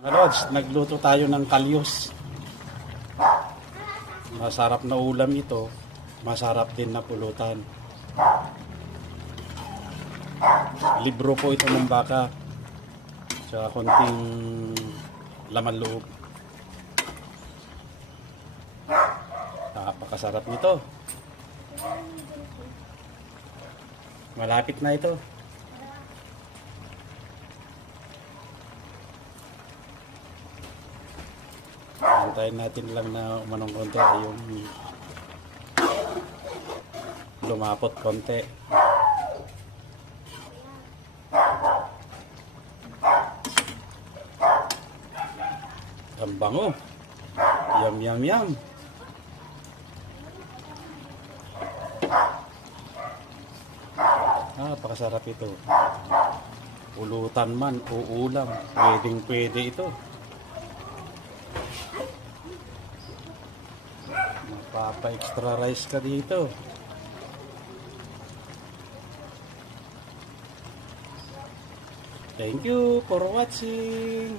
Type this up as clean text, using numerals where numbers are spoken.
Mga Lods, nagluto tayo ng kalyos. Masarap na ulam ito. Masarap din na pulutan. Libro po ito ng baka. Tsaka konting laman loob. Napakasarap nito. Malapit na ito. Antayin natin lang na umanong konti yung lumapot konti. Ang bango. Yum yum yum. Napakasarap ito. Pulutan man o ulam, pwedeng pwede ito. Mapapa-extra rice ka dito. Thank you for watching.